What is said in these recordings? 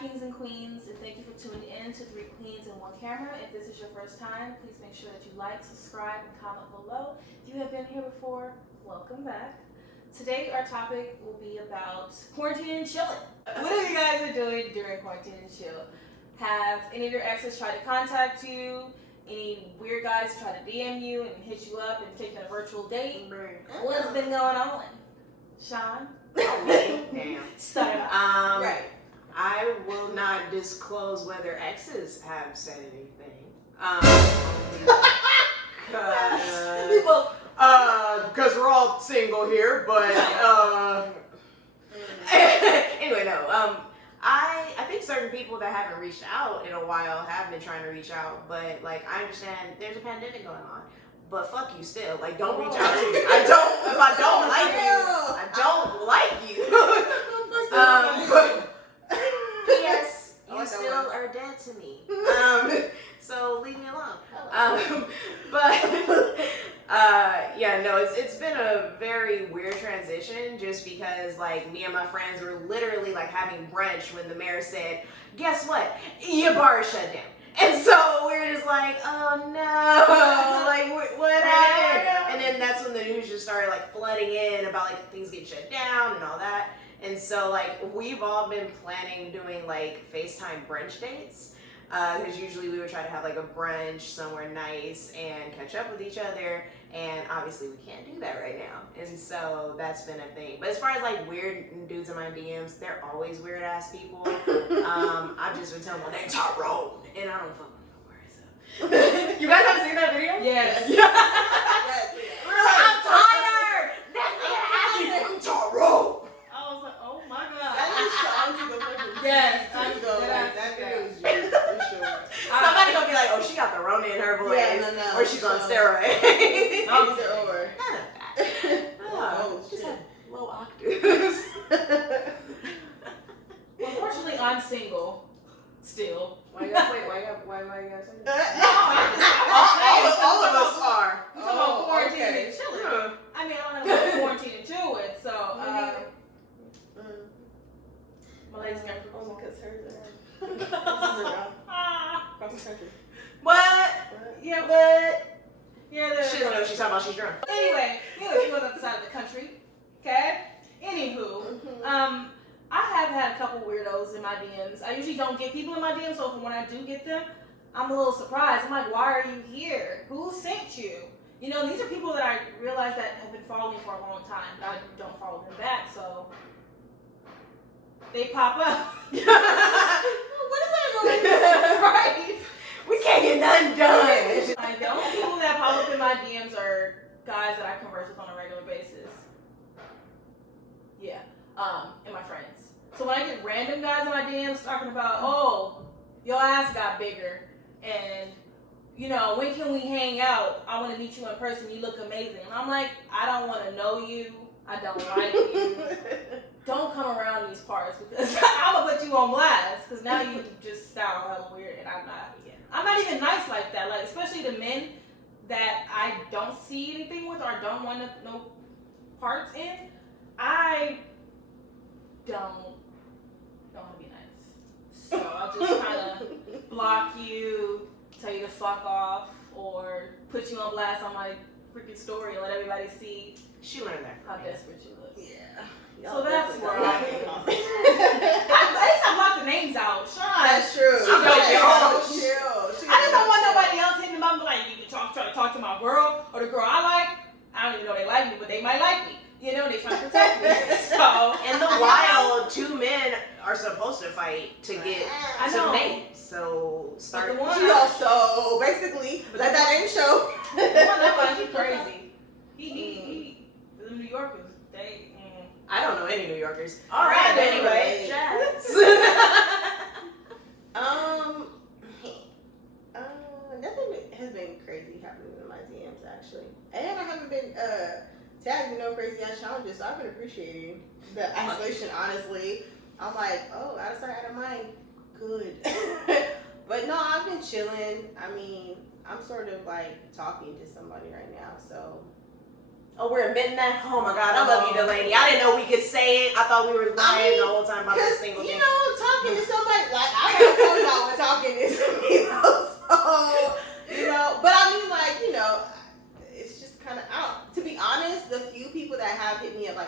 kings and queens, and thank you for tuning in to Three Queens and One Camera. If this is your first time, please make sure that you like, subscribe, and comment below. If you have been here before, welcome back. Today our topic will be about quarantine and chilling. What have you guys been doing during quarantine and chill? Have any of your exes tried to contact you? Any weird guys try to DM you and hit you up and take you on a virtual date? What's been going on? Sean? Damn. Start off. Right. I will not disclose whether exes have said anything. Because we're all single here, but anyway, no. I think certain people that haven't reached out in a while have been trying to reach out, but like I understand there's a pandemic going on. But fuck you still. Like, don't reach out to me. If I don't like you. P.S. You still are dead to me. So leave me alone. Yeah, no, it's been a very weird transition just because like me and my friends were literally like having brunch when the mayor said, guess what? Your bar is shut down. And so we're just like, oh no, like what happened? And then that's when the news just started like flooding in about like things get shut down and all that. And so like we've all been planning doing like FaceTime brunch dates. Because usually we would try to have like a brunch somewhere nice and catch up with each other. And obviously we can't do that right now. And so that's been a thing. But as far as like weird dudes in my DMs, they're always weird ass people. I've just been telling my name Tyrone. And I don't fuck with no words. So. You guys haven't seen that video? Yes. Yes. I'm tired. That's it. I'm Tyrone. I was like, oh my god. Yes, time to go. That video is you, for sure. Somebody gonna be like, oh, she got the Rona in her voice. Yeah, no, or she's on steroids. Either or. None of that. Oh, just shit. have low octaves. Well, unfortunately, I'm single. Still. Why you gotta say that? All of us are. I'm talking about quarantine okay. and chilling. I mean, I don't have a quarantine to chill with, so my legs got Only because hers are across the country. What? Yeah, but She doesn't know what she's talking about. She's drunk. anyway, you know, if you go to the other side of the country, okay? Anywho, I have had a couple weirdos in my DMs. I usually don't get people in my DMs, so when I do get them, I'm a little surprised. I'm like, why are you here? Who sent you? You know, these are people that I realize that have been following me for a long time, but I don't follow them back, so they pop up. What is that going on? Right? We can't get nothing done. Like, the only people that pop up in my DMs are guys that I converse with on a regular basis. Yeah, and my friends. So when I get random guys in my DMs talking about, oh, your ass got bigger, and you know, when can we hang out? I want to meet you in person. You look amazing. And I'm like, I don't want to know you. I don't like you. Don't come around these parts because I'm gonna put you on blast. Because now you just sound hella weird, and I'm not. I'm not even nice like that. Like, especially the men that I don't see anything with or don't want to know parts in. I don't want to be nice. So I'll just kind of block you, tell you to fuck off, or put you on blast on my freaking story and let everybody see She learned that how from me. desperate you look. Yeah. So that's where I am. at least I blocked the names out. Sean. That's true. I'm like, yo, chill. I just don't want nobody else hitting them up and be like, you can try to talk to my girl or the girl I like. I don't even know they like me, but they might like me. You know, they trying to protect me. So In the wild, two men are supposed to fight to get I know. to mate. So start. But the one She also basically let that name show. The one that was crazy. He the New Yorkers, they. I don't know any New Yorkers. All right, But anyway, anyway. Jazz. Nothing has been crazy happening in my DMs actually, and I haven't been tagged in no crazy ass challenges. So I've been appreciating the isolation. Honestly, I'm like, oh, out of sight, out of mind, good. But no, I've been chilling. I mean, I'm sort of like talking to somebody right now, so Oh, we're admitting that? Oh my God, I love you, Delaney. I didn't know we could say it. I thought we were lying the whole time about this single thing. You know, talking to somebody, like, I gotta tell y'all what talking is to me, so, you know, but I mean, like, you know, it's just kind of out. To be honest, the few people that have hit me up,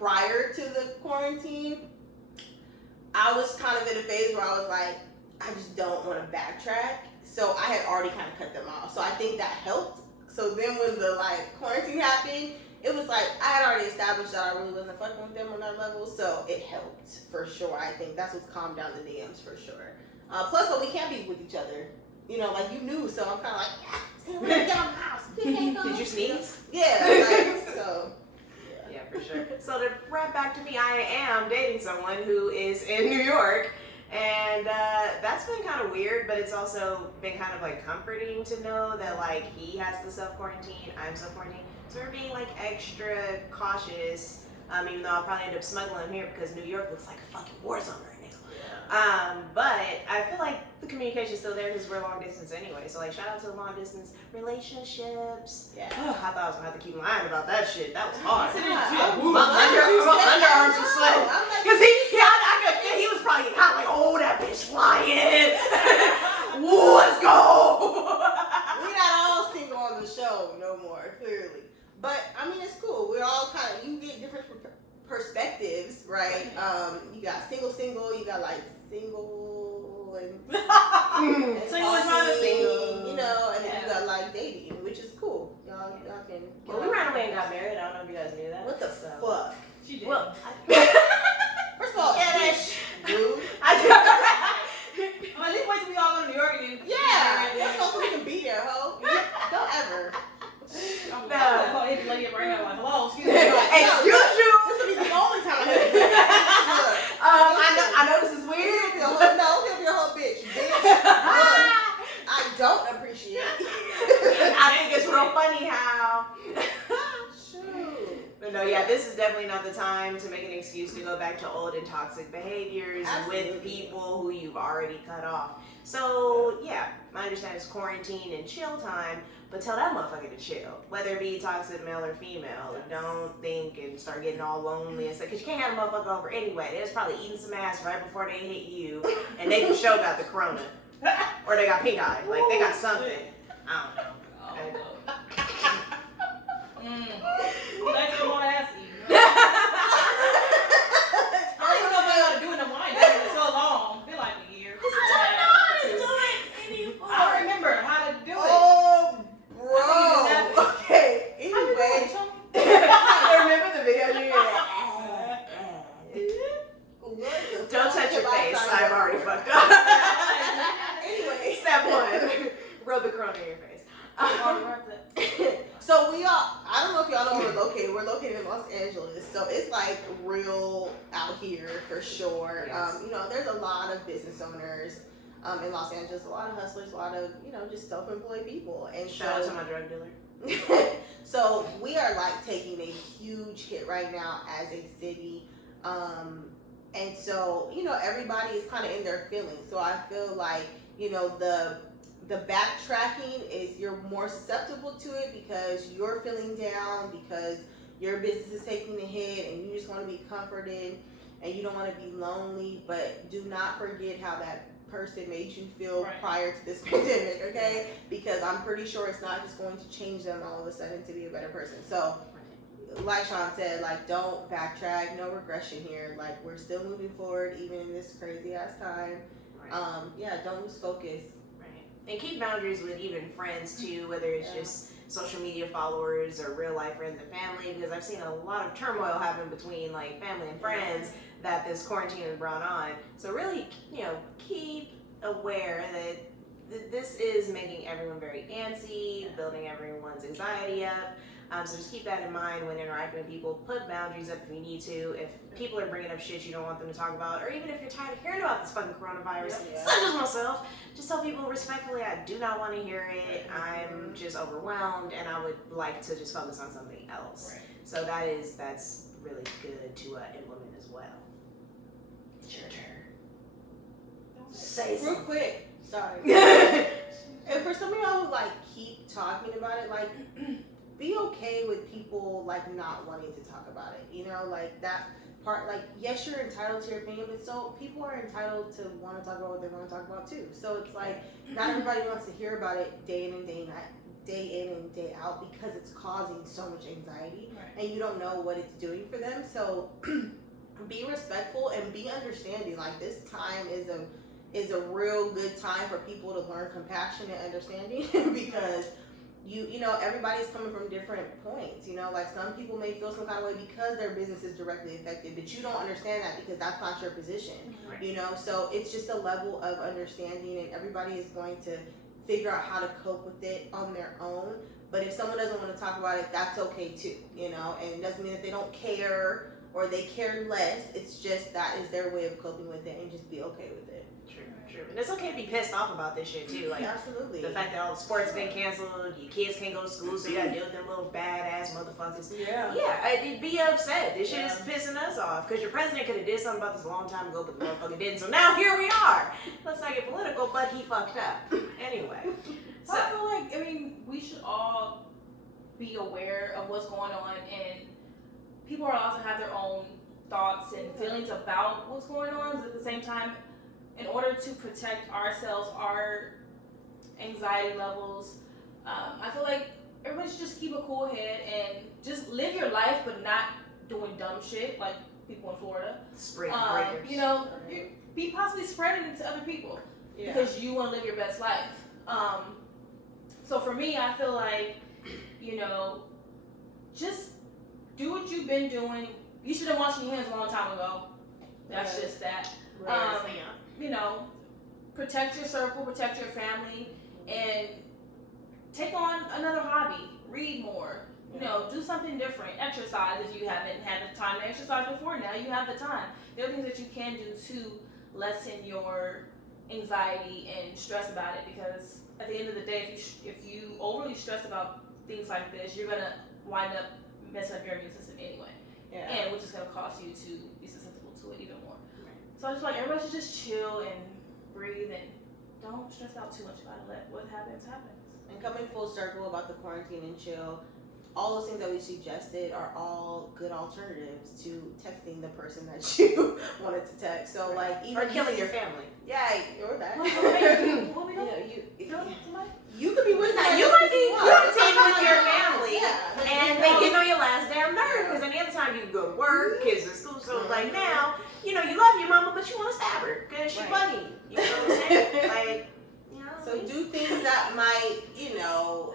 prior to the quarantine, I was kind of in a phase where I was like, I just don't want to backtrack. So I had already kind of cut them off. So I think that helped. So then when the quarantine happened, it was like I had already established that I really wasn't fucking with them on that level. So it helped for sure. I think that's what's calmed down the DMs for sure. Plus, we can't be with each other. You know, like you knew. So I'm kind of like, stay away from my house. Did you sneeze? Yeah. So. Yeah, for sure. So to wrap back to me, I am dating someone who is in New York, and that's been kind of weird, but it's also been kind of like comforting to know that like he has to self-quarantine, I'm self-quarantine, so we're being like extra cautious, even though I'll probably end up smuggling him here because New York looks like a fucking war zone right now. But I feel like the communication's still there because we're long distance anyway. So like shout out to long distance relationships. Yeah. I thought I was gonna have to keep lying about that shit. That was hard. Yeah. My underarms were sweating. Cause he was probably kind of like, oh, that bitch lying. Let's go. We're not all single on the show no more, clearly. But I mean, it's cool. We're all kind of, you get different perspectives, right? You got single, you got like single and Single and trying to single, you know, and then you got like dating, which is cool. Y'all can. Well, we ran away and got married. I don't know if you guys knew that. What the fuck? She did. Well, First of all, Finish. rude. I did. At least wait till we all go to New York and then. Yeah, that's so we can be there, ho. Don't ever. I'm gonna hit the lady up right now, like, hello, excuse me. Excuse you. This will be the only time I know this is He'll weird. be a whole bitch. Look, I don't appreciate it. I think it's real funny how. Shoot. But no, yeah, this is definitely not the time to make an excuse to go back to old and toxic behaviors Absolutely. with people who you've already cut off. So yeah, I understand it's quarantine and chill time, but tell that motherfucker to chill. Whether it be toxic male or female, don't think and start getting all lonely and stuff. Cause you can't have a motherfucker over anyway. They was probably eating some ass right before they hit you, and they for sure got the corona, or they got pink eye. Like they got something. I don't know. That's what I want to ask you. I don't even know if I ought to do it no more. I ain't done it in so long. Been like a year. I don't remember how to do it. Oh, bro. Okay. Anyway. Remember the video you Don't touch your face. I've already fucked up. Anyway. Step one. Rub the corona in your face. So I don't know if y'all know where we're located. We're located in Los Angeles. So it's like real out here for sure. Yes. You know, there's a lot of business owners in Los Angeles, a lot of hustlers, a lot of, you know, just self-employed people. And Shout out to my drug dealer. So we are like taking a huge hit right now as a city. And so, you know, everybody is kind of in their feelings. So I feel like, you know, the backtracking is you're more susceptible to it because you're feeling down, because your business is taking a hit and you just want to be comforted and you don't want to be lonely. But do not forget how that person made you feel prior to this pandemic, okay? Because I'm pretty sure it's not just going to change them all of a sudden to be a better person. So like Sean said, like, don't backtrack, no regression here. Like, we're still moving forward even in this crazy ass time. Yeah, don't lose focus. And keep boundaries with even friends too, whether it's just social media followers or real life friends and family, because I've seen a lot of turmoil happen between like family and friends that this quarantine has brought on. So really, you know, keep aware that this is making everyone very antsy, building everyone's anxiety up. So just keep that in mind when interacting with people. Put boundaries up if you need to. If people are bringing up shit you don't want them to talk about, or even if you're tired of hearing about this fucking coronavirus, such as myself, just tell people respectfully, I do not want to hear it. I'm just overwhelmed, and I would like to just focus on something else. So that's really good to implement as well. It's your turn. Say Real something. quick, sorry. And for some of y'all who like keep talking about it, like, be okay with people like not wanting to talk about it. You know, like that part. Like, yes, you're entitled to your opinion, but so people are entitled to want to talk about what they want to talk about too. So it's like not everybody wants to hear about it day in and day out because it's causing so much anxiety, Right. and you don't know what it's doing for them. So be respectful and be understanding. Like, this time is a real good time for people to learn compassion and understanding because you know, everybody's coming from different points. You know, like some people may feel some kind of way because their business is directly affected, but you don't understand that because that's not your position. Right. You know, so it's just a level of understanding, and everybody is going to figure out how to cope with it on their own. But if someone doesn't want to talk about it, that's okay too. You know, and it doesn't mean that they don't care or they care less. It's just that is their way of coping with it, and just be okay with it. True. And it's okay to be pissed off about this shit too. Like, Absolutely. the fact that all the sports been canceled, your kids can't go to school, so you gotta deal with them little badass motherfuckers. Yeah. Yeah, I'd be upset. This shit is pissing us off because your president could have did something about this a long time ago, but the motherfucker didn't. So now here we are. Let's not get political, but he fucked up. Anyway. So I feel like, I mean, we should all be aware of what's going on, and people are allowed to have their own thoughts and feelings about what's going on, but at the same time, in order to protect ourselves, our anxiety levels, I feel like everybody should just keep a cool head and just live your life, but not doing dumb shit like people in Florida. Spring breakers. You know, be possibly spreading it to other people because you want to live your best life. So for me, I feel like, you know, just do what you've been doing. You should have washed your hands a long time ago. That's just that. You know, protect your circle, protect your family, and take on another hobby. Read more. You know, do something different. Exercise if you haven't had the time to exercise before. Now you have the time. There are things that you can do to lessen your anxiety and stress about it, because at the end of the day, if you overly stress about things like this, you're gonna wind up messing up your immune system anyway, and which is gonna cause you to be susceptible to it even more. So I just feel like everybody should just chill and breathe and don't stress out too much about it. Let what happens happens. And coming full circle about the quarantine and chill, all those things that we suggested are all good alternatives to texting the person that you wanted to text. So like, even or killing your family. Yeah, or that. What we You know, you you could be with Now, somebody you else might if be you want. quarantined with your family, Yeah. and they get on your last damn nerve because any other time you go to work, kids in school, so like now, you know, you love your mama, but you want to stab her because she funny. You know what I'm saying? Like, you know. So do things that might, you know,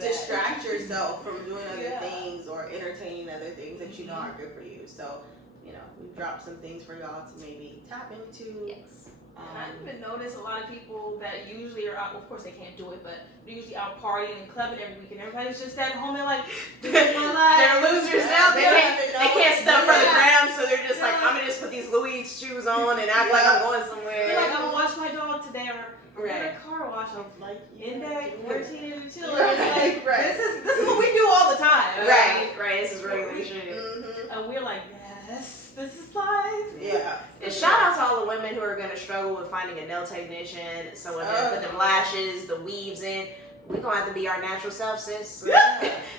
distract yourself from doing other things or entertaining other things that you know are good for you. So, you know, we dropped some things for y'all to maybe tap into. Yes. And I even notice a lot of people that usually are out, of course they can't do it, but they're usually out partying and clubbing every weekend. Everybody's just at home and like, this is my life. They're losers now. They can't step for the Yeah. gram, so they're just like, I'm gonna just put these Louis shoes on and act like I'm going somewhere. They're like, I'm gonna wash my dog today, or Right. get a car wash. I'm like, in bed, Yeah. quarantine and chilling. Right, Like, right. This is what we do all the time. Right. This is regular shit. Mm-hmm. And we're like, yes, this is life. Yeah. And shout out to all the women who are gonna struggle with finding a nail technician, someone to put them lashes, the weaves in. We're gonna have to be our natural self, sis.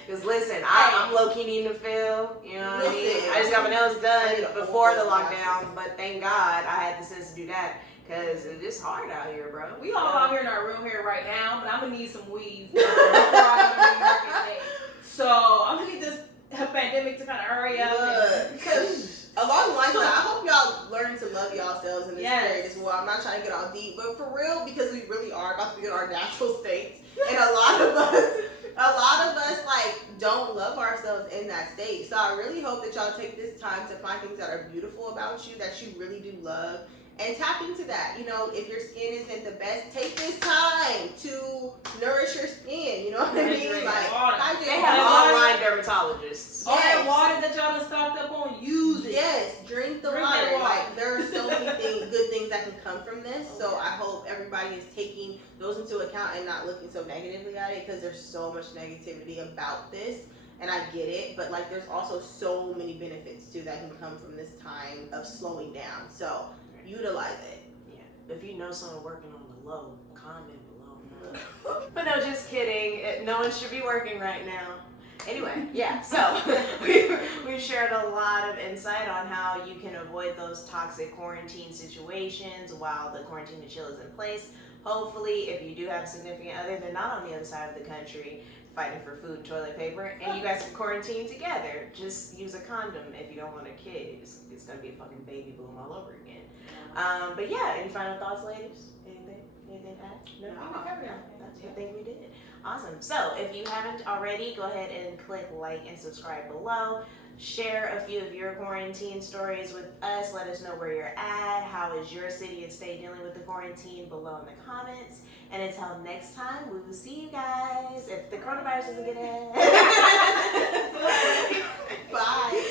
Because listen, I'm low key needing to feel, you know what I mean? I just got my nails done before the lockdown, but thank God I had the sense to do that. Cause it's hard out here, bro. We all out here in our real hair right now, but I'm gonna need some weave before I go to New York in May. So I'm gonna need this pandemic to kind of hurry up. Because along the lines of that, I hope y'all learn to love yourselves in this period as well. I'm not trying to get all deep, but for real, because we really are about to be in our natural states, and a lot of us like don't love ourselves in that state. So I really hope that y'all take this time to find things that are beautiful about you, that you really do love, and tap into that. You know, if your skin isn't the best, take this time to nourish your skin. You know what I mean? Drink Like, water. hydrate They your have body. online dermatologists. All that water that y'all done stocked up on, use it. Yes, drink the Drink water. that water. Like, there are so many good things that can come from this. So I hope everybody is taking those into account and not looking so negatively at it, because there's so much negativity about this. And I get it, but like there's also so many benefits too that can come from this time of slowing down. So utilize it. Yeah. If you know someone working on the low, comment below. But no, just kidding. No one should be working right now. Anyway, yeah, so we shared a lot of insight on how you can avoid those toxic quarantine situations while the quarantine to chill is in place. Hopefully, if you do have a significant other, they're not on the other side of the country fighting for food and toilet paper, and you guys can quarantine together. Just use a condom if you don't want a kid. It's gonna be a fucking baby boom all over again. But yeah, any final thoughts, ladies? Anything to add? No, we covered it. I think we did. Awesome. So if you haven't already, go ahead and click like and subscribe below. Share a few of your quarantine stories with us. Let us know where you're at. How is your city and state dealing with the quarantine below in the comments. And until next time, we will see you guys if the coronavirus doesn't get in. Bye.